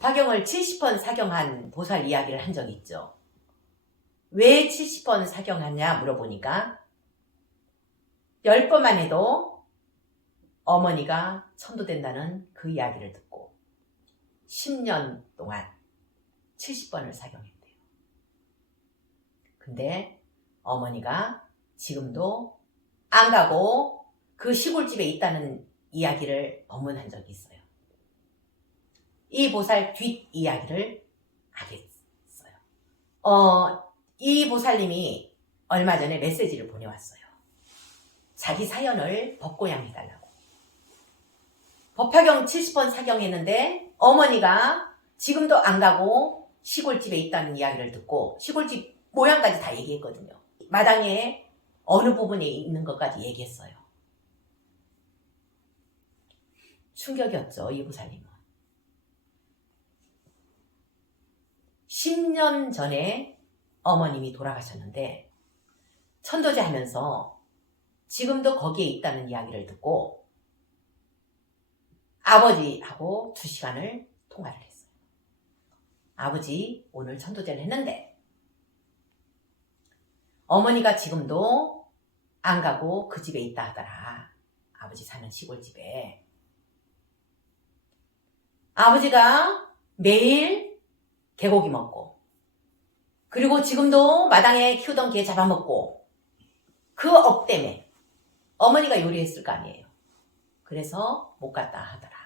법화경을 70번 사경한 보살 이야기를 한 적이 있죠. 왜 70번 사경하냐 물어보니까 10번만 해도 어머니가 천도된다는 그 이야기를 듣고 10년 동안 70번을 사경했대요. 근데 어머니가 지금도 안 가고 그 시골집에 있다는 이야기를 법문한 적이 있어요. 이 보살 뒷이야기를 하겠어요. 이 보살님이 얼마 전에 메시지를 보내왔어요. 자기 사연을 법고양해달라고. 법화경 70번 사경했는데 어머니가 지금도 안 가고 시골집에 있다는 이야기를 듣고 시골집 모양까지 다 얘기했거든요. 마당에 어느 부분에 있는 것까지 얘기했어요. 충격이었죠, 이 보살님은. 10년 전에 어머님이 돌아가셨는데 천도제 하면서 지금도 거기에 있다는 이야기를 듣고 아버지하고 2시간을 통화를 했어요. 아버지, 오늘 천도제를 했는데 어머니가 지금도 안 가고 그 집에 있다 하더라. 아버지 사는 시골집에. 아버지가 매일 개고기 먹고 그리고 지금도 마당에 키우던 개 잡아먹고 그 업 때문에 어머니가 요리했을 거 아니에요. 그래서 못 갔다 하더라.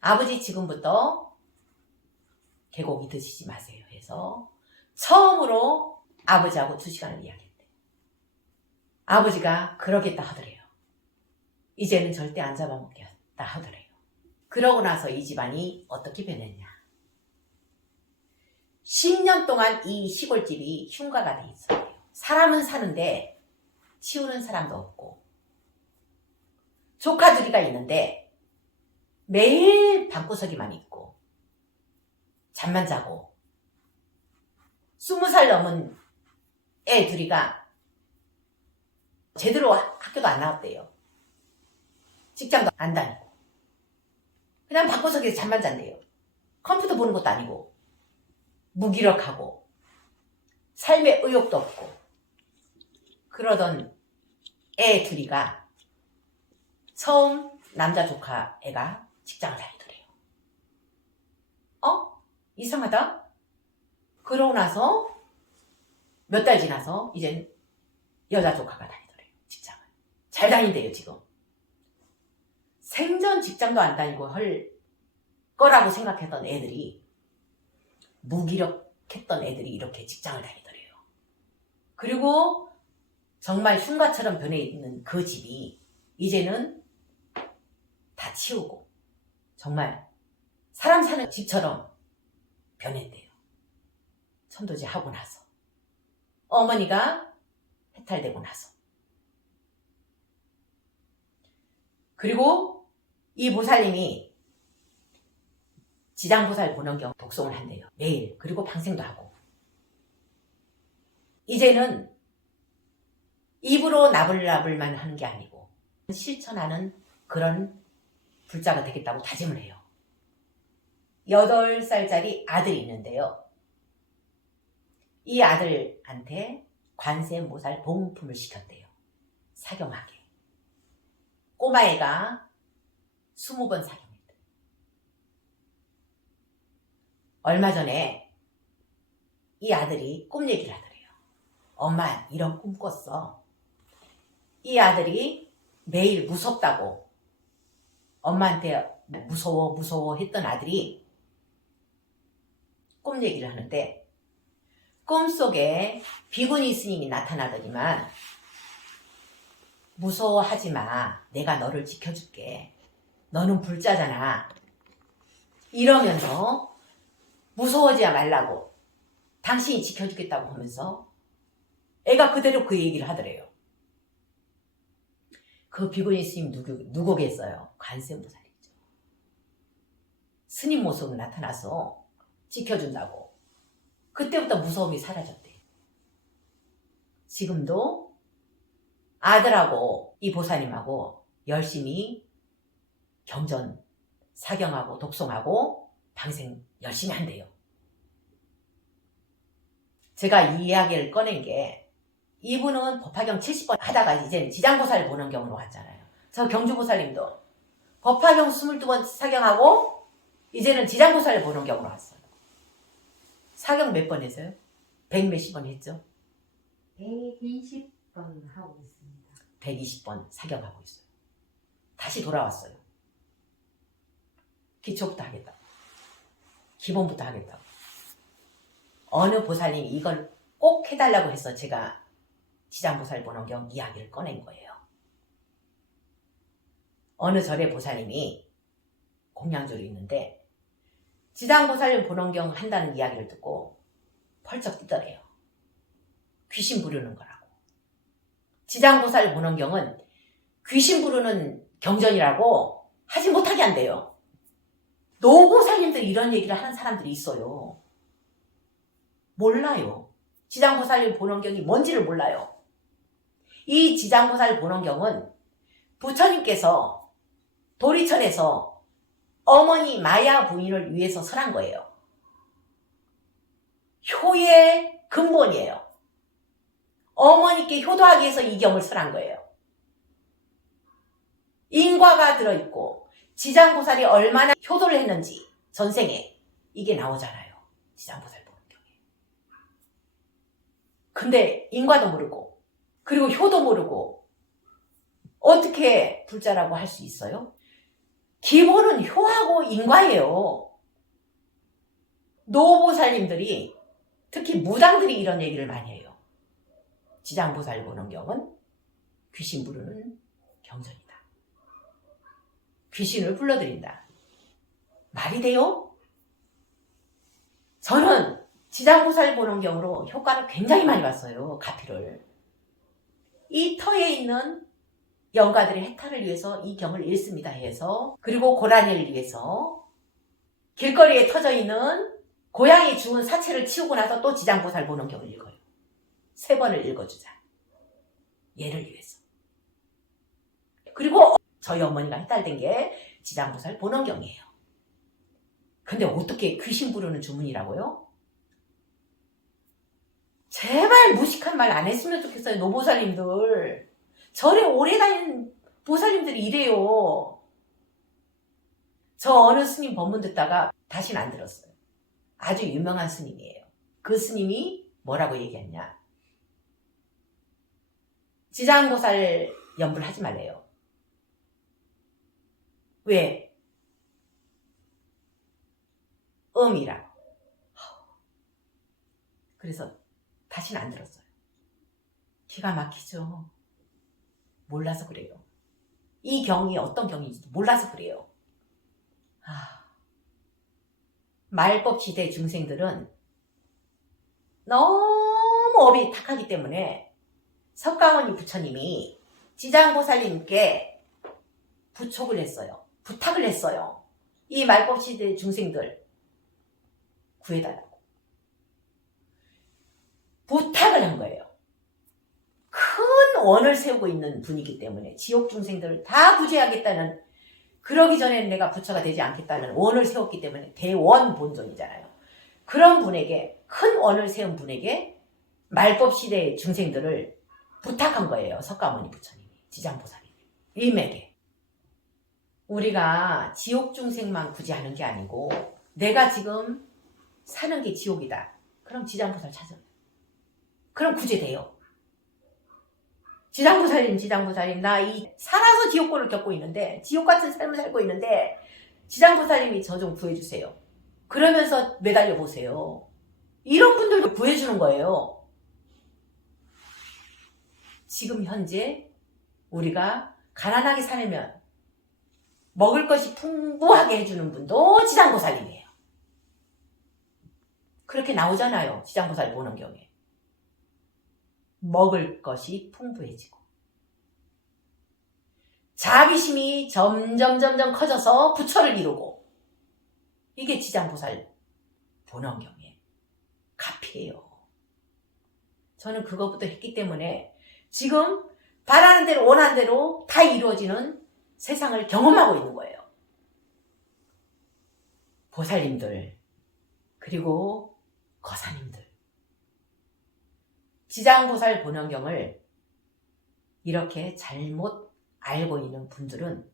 아버지 지금부터 개고기 드시지 마세요 해서 처음으로 아버지하고 2시간을 이야기했대. 아버지가 그러겠다 하더래요. 이제는 절대 안 잡아먹겠다 하더래요. 그러고 나서 이 집안이 어떻게 변했냐. 10년 동안 이 시골집이 흉가가 돼 있어요. 사람은 사는데 치우는 사람도 없고 조카 둘이가 있는데 매일 방구석에만 있고 잠만 자고 20살 넘은 애 둘이가 제대로 학교도 안 나왔대요. 직장도 안 다니고 그냥 방구석에서 잠만 잔대요. 컴퓨터 보는 것도 아니고 무기력하고 삶에 의욕도 없고 그러던 애 둘이가 처음 남자 조카 애가 직장을 다니더래요. 이상하다? 그러고 나서 몇 달 지나서 이젠 여자 조카가 다니더래요. 직장을. 잘 다닌대요 지금. 생전 직장도 안 다니고 할 거라고 생각했던 애들이 무기력했던 애들이 이렇게 직장을 다니더래요. 그리고 정말 흉가처럼 변해 있는 그 집이 이제는 다 치우고 정말 사람 사는 집처럼 변했대요. 천도제 하고 나서 어머니가 해탈되고 나서 그리고 이 보살님이 지장보살 본원경 독송을 한대요. 매일. 그리고 방생도 하고 이제는 입으로 나불나불만 하는 게 아니고 실천하는 그런 불자가 되겠다고 다짐을 해요. 8살짜리 아들이 있는데요. 이 아들한테 관세음보살 봉품을 시켰대요. 사경하게. 꼬마애가 20번 사경했대요. 얼마 전에 이 아들이 꿈 얘기를 하더래요. 엄마 이런 꿈 꿨어. 이 아들이 매일 무섭다고 엄마한테 무서워 했던 아들이 꿈 얘기를 하는데 꿈속에 비구니 스님이 나타나더니만 무서워하지 마. 내가 너를 지켜줄게. 너는 불자잖아. 이러면서 무서워하지 말라고 당신이 지켜주겠다고 하면서 애가 그대로 그 얘기를 하더래요. 그 비구니 스님 누구겠어요? 관세음보살이죠. 스님 모습으로 나타나서 지켜준다고. 그때부터 무서움이 사라졌대. 지금도 아들하고 이 보살님하고 열심히 경전 사경하고 독송하고 방생 열심히 한대요. 제가 이 이야기를 꺼낸 게 이분은 법화경 70번 하다가 이제 지장보살 보는 경우로 갔잖아요. 저 경주보살님도 법화경 22번 사경하고 이제는 지장보살을 보는 경우로 왔어요. 사경 몇 번 했어요? 100 몇십 번 했죠? 120번 하고 있습니다. 120번 사경하고 있어요. 다시 돌아왔어요. 기초부터 하겠다. 기본부터 하겠다. 어느 보살님이 이걸 꼭 해달라고 해서 제가 지장보살 보는 경 이야기를 꺼낸 거예요. 어느 절의 보살님이 공양절이 있는데 지장보살 보는 경 한다는 이야기를 듣고 펄쩍 뛰더래요. 귀신 부르는 거라고. 지장보살 보는 경은 귀신 부르는 경전이라고 하지 못하게 한대요. 노보살님들이 이런 얘기를 하는 사람들이 있어요. 몰라요. 지장보살님 보는경이 뭔지를 몰라요. 이 지장보살 보는경은 부처님께서 도리천에서 어머니 마야 부인을 위해서 설한 거예요. 효의 근본이에요. 어머니께 효도하기 위해서 이 경을 설한 거예요. 인과가 들어있고 지장보살이 얼마나 효도를 했는지 전생에 이게 나오잖아요. 지장보살 보는 경에. 근데 인과도 모르고 그리고 효도 모르고 어떻게 불자라고 할 수 있어요? 기본은 효하고 인과예요. 노보살님들이 특히 무당들이 이런 얘기를 많이 해요. 지장보살 보는 경은 귀신 부르는 경전이다. 귀신을 불러들인다. 말이 돼요? 저는 지장보살 보는 경으로 효과를 굉장히 많이 봤어요. 가피를. 이 터에 있는 영가들의 해탈을 위해서 이 경을 읽습니다 해서, 그리고 고라니를 위해서 길거리에 터져 있는 고양이 죽은 사체를 치우고 나서 또 지장보살 보는 경을 읽어요. 3번을 읽어주자. 얘를 위해서. 그리고 저희 어머니가 해탈된 게 지장보살 보는 경이에요. 근데 어떻게 귀신 부르는 주문이라고요? 제발 무식한 말 안 했으면 좋겠어요. 노보살님들. 절에 오래 다니는 보살님들이 이래요. 저 어느 스님 법문 듣다가 다시는 안 들었어요. 아주 유명한 스님이에요. 그 스님이 뭐라고 얘기했냐. 지장보살 연불 하지 말래요. 왜? 음이라고. 그래서 다시는 안 들었어요. 기가 막히죠. 몰라서 그래요. 이 경이 어떤 경인지도 몰라서 그래요. 말법 시대 중생들은 너무 업이 탁하기 때문에 석가모니 부처님이 지장보살님께 부촉을 했어요. 부탁을 했어요. 이 말법 시대 중생들 구해달라고. 부탁을 한 거예요. 큰 원을 세우고 있는 분이기 때문에 지옥 중생들을 다 구제하겠다는, 그러기 전에는 내가 부처가 되지 않겠다는 원을 세웠기 때문에 대원 본존이잖아요. 그런 분에게, 큰 원을 세운 분에게 말법 시대의 중생들을 부탁한 거예요. 석가모니 부처님이, 지장보살이. 일맥에. 우리가 지옥 중생만 구제하는 게 아니고 내가 지금 사는 게 지옥이다. 그럼 지장보살 찾아요. 그럼 구제돼요. 지장보살님, 나 살아서 지옥고를 겪고 있는데, 지옥 같은 삶을 살고 있는데, 지장보살님이 저 좀 구해주세요. 그러면서 매달려 보세요. 이런 분들도 구해주는 거예요. 지금 현재 우리가 가난하게 살면 먹을 것이 풍부하게 해주는 분도 지장보살님이에요. 그렇게 나오잖아요. 지장보살 보는 경우에. 먹을 것이 풍부해지고 자비심이 점점 커져서 부처를 이루고, 이게 지장보살 본원경의 가피예요. 저는 그것부터 했기 때문에 지금 바라는 대로 원하는 대로 다 이루어지는 세상을 경험하고 있는 거예요. 보살님들, 그리고 거사님들, 지장보살 본원경을 이렇게 잘못 알고 있는 분들은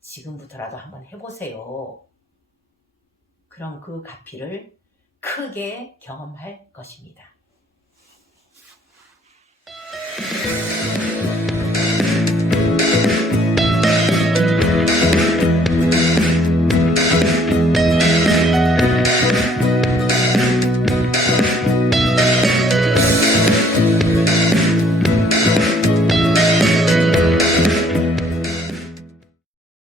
지금부터라도 한번 해보세요. 그럼 그 가피를 크게 경험할 것입니다.